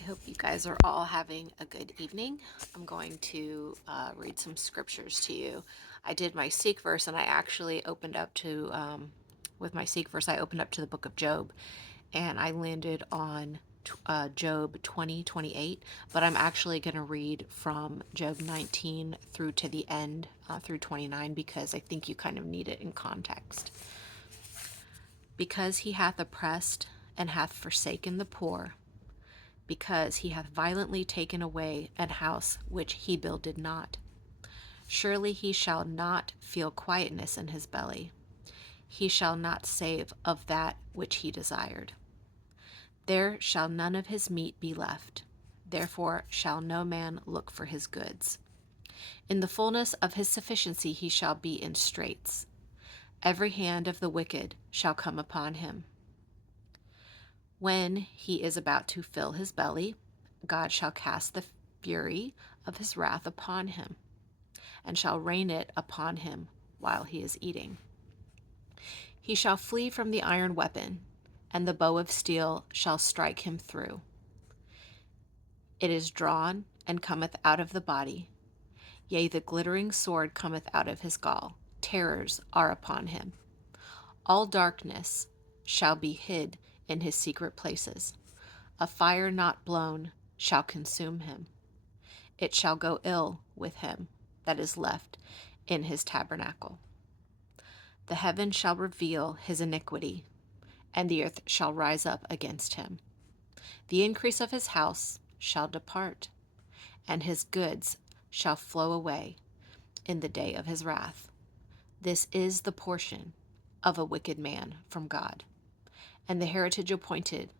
I hope you guys are all having a good evening. I'm going to read some scriptures to you. I did my Seek verse, and I actually opened up to, with my Seek verse, I opened up to the book of Job, and I landed on Job 20:28. But I'm actually going to read from Job 19 through to the end, through 29, because I think you kind of need it in context. Because he hath oppressed and hath forsaken the poor, because he hath violently taken away an house which he builded not. Surely he shall not feel quietness in his belly. He shall not save of that which he desired. There shall none of his meat be left. Therefore shall no man look for his goods. In the fullness of his sufficiency he shall be in straits. Every hand of the wicked shall come upon him. When he is about to fill his belly, God shall cast the fury of his wrath upon him, and shall rain it upon him while he is eating. He shall flee from the iron weapon, and the bow of steel shall strike him through. It is drawn and cometh out of the body. Yea, the glittering sword cometh out of his gall. Terrors are upon him. All darkness shall be hid in his secret places. A fire not blown shall consume him. It shall go ill with him that is left in his tabernacle. The heaven shall reveal his iniquity, and the earth shall rise up against him. The increase of his house shall depart, and his goods shall flow away in the day of his wrath. This is the portion of a wicked man from God, and the heritage appointed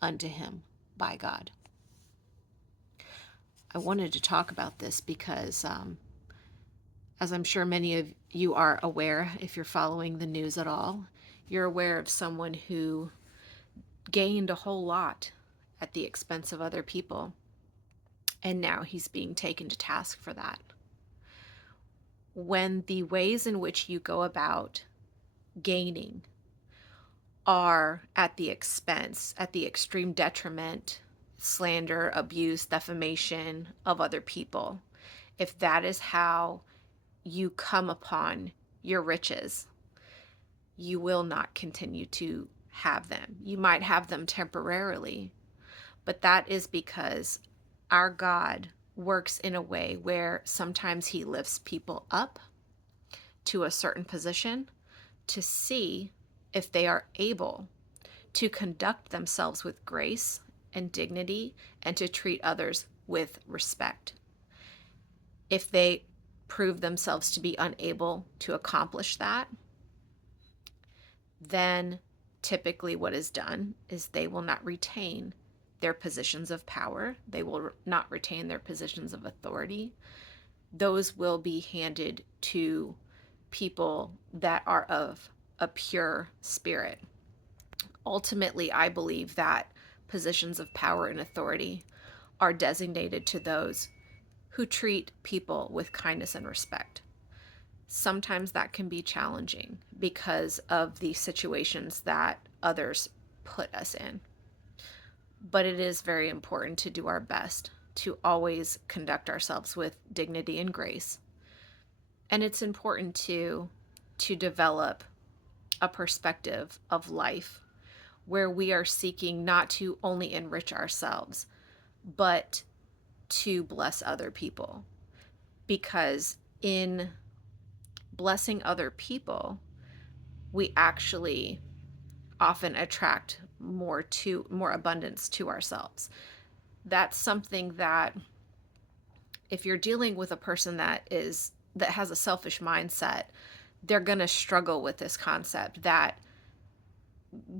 unto him by God. I wanted to talk about this because, as I'm sure many of you are aware, if you're following the news at all, you're aware of someone who gained a whole lot at the expense of other people, and now he's being taken to task for that. When the ways in which you go about gaining are at the expense, at the extreme detriment, slander, abuse, defamation of other people, if that is how you come upon your riches, you will not continue to have them. You might have them temporarily, but that is because our God works in a way where sometimes he lifts people up to a certain position to see if they are able to conduct themselves with grace and dignity and to treat others with respect. If they prove themselves to be unable to accomplish that, then typically what is done is they will not retain their positions of power. They will not retain their positions of authority. Those will be handed to people that are of a pure spirit. Ultimately, I believe that positions of power and authority are designated to those who treat people with kindness and respect. Sometimes that can be challenging because of the situations that others put us in. But it is very important to do our best to always conduct ourselves with dignity and grace. And it's important to develop a perspective of life where we are seeking not to only enrich ourselves, but to bless other people. Because in blessing other people, we actually often attract more abundance to ourselves. That's something that if you're dealing with a person that has a selfish mindset, they're going to struggle with this concept that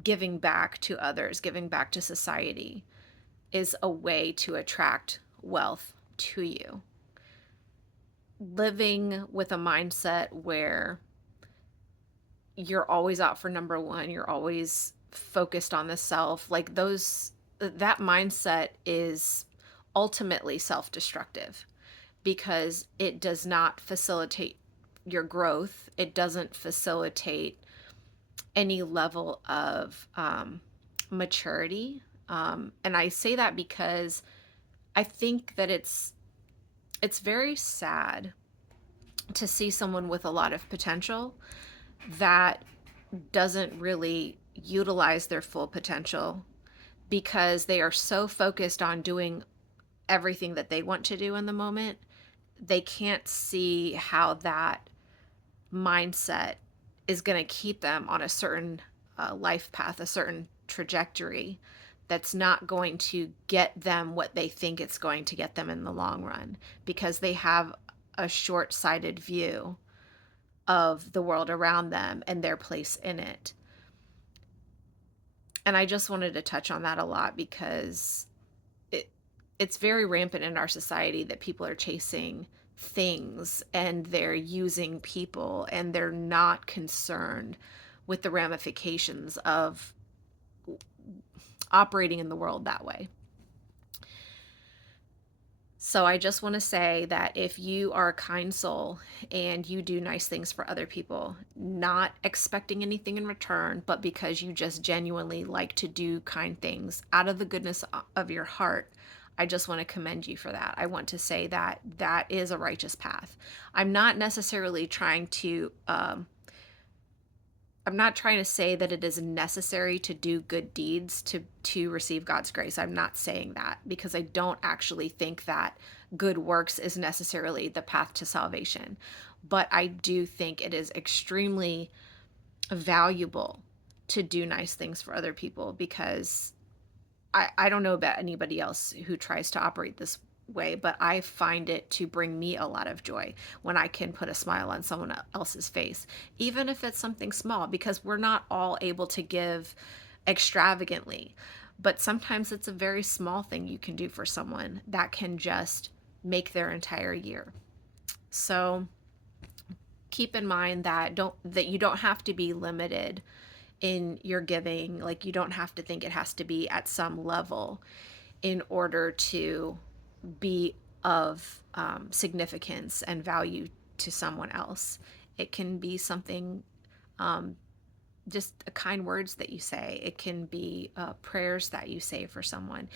giving back to others, giving back to society is a way to attract wealth to you. Living with a mindset where you're always out for number one, you're always focused on the self, like that mindset is ultimately self-destructive because it does not facilitate your growth. It doesn't facilitate any level of maturity And I say that because I think that it's very sad to see someone with a lot of potential that doesn't really utilize their full potential because they are so focused on doing everything that they want to do in the moment. They can't see how that mindset is going to keep them on a certain life path, a certain trajectory that's not going to get them what they think it's going to get them in the long run, because they have a short sighted view of the world around them and their place in it. And I just wanted to touch on that a lot because it it's very rampant in our society that people are chasing things and they're using people and they're not concerned with the ramifications of operating in the world that way. So I just want to say that if you are a kind soul and you do nice things for other people, not expecting anything in return, but because you just genuinely like to do kind things out of the goodness of your heart, I just want to commend you for that. I want to say that that is a righteous path. I'm not necessarily trying to I'm not trying to say that it is necessary to do good deeds to receive God's grace. I'm not saying that, because I don't actually think that good works is necessarily the path to salvation. But I do think it is extremely valuable to do nice things for other people, because I don't know about anybody else who tries to operate this way, but I find it to bring me a lot of joy when I can put a smile on someone else's face, even if it's something small, because we're not all able to give extravagantly. But sometimes it's a very small thing you can do for someone that can just make their entire year. So keep in mind that you don't have to be limited in your giving. Like, you don't have to think it has to be at some level in order to be of significance and value to someone else. It can be something, just kind words that you say. It can be prayers that you say for someone.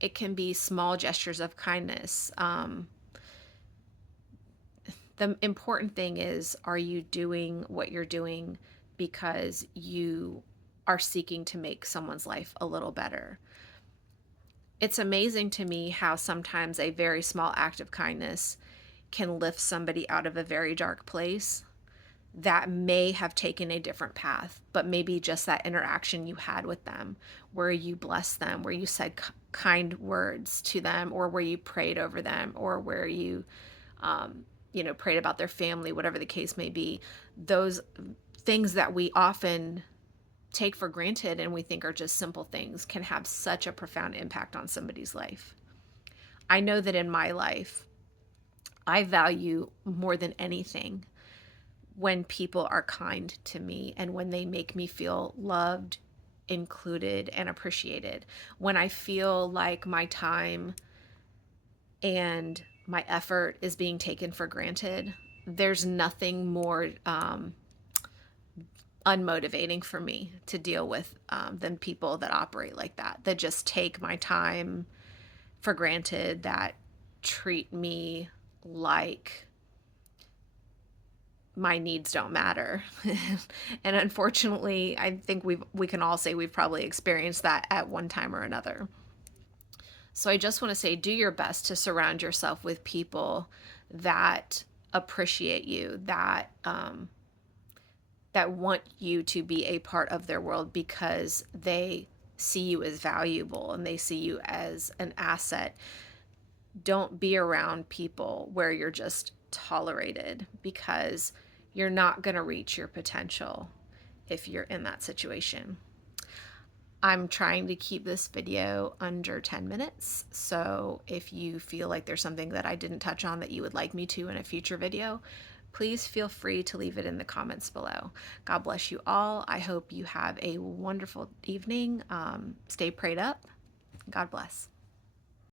It can be small gestures of kindness. The important thing is, are you doing what you're doing because you are seeking to make someone's life a little better? It's amazing to me how sometimes a very small act of kindness can lift somebody out of a very dark place that may have taken a different path, but maybe just that interaction you had with them, where you blessed them, where you said kind words to them, or where you prayed over them, or where you, prayed about their family, whatever the case may be. Those things that we often take for granted and we think are just simple things can have such a profound impact on somebody's life. I know that in my life, I value more than anything when people are kind to me and when they make me feel loved, included, and appreciated. When I feel like my time and my effort is being taken for granted, there's nothing more unmotivating for me to deal with than people that operate like that just take my time for granted, that treat me like my needs don't matter. And unfortunately, I think we can all say we've probably experienced that at one time or another. So I just want to say, do your best to surround yourself with people that appreciate you, that want you to be a part of their world because they see you as valuable and they see you as an asset. Don't be around people where you're just tolerated, because you're not going to reach your potential if you're in that situation. I'm trying to keep this video under 10 minutes, so if you feel like there's something that I didn't touch on that you would like me to in a future video, please feel free to leave it in the comments below. God bless you all. I hope you have a wonderful evening. Stay prayed up. God bless.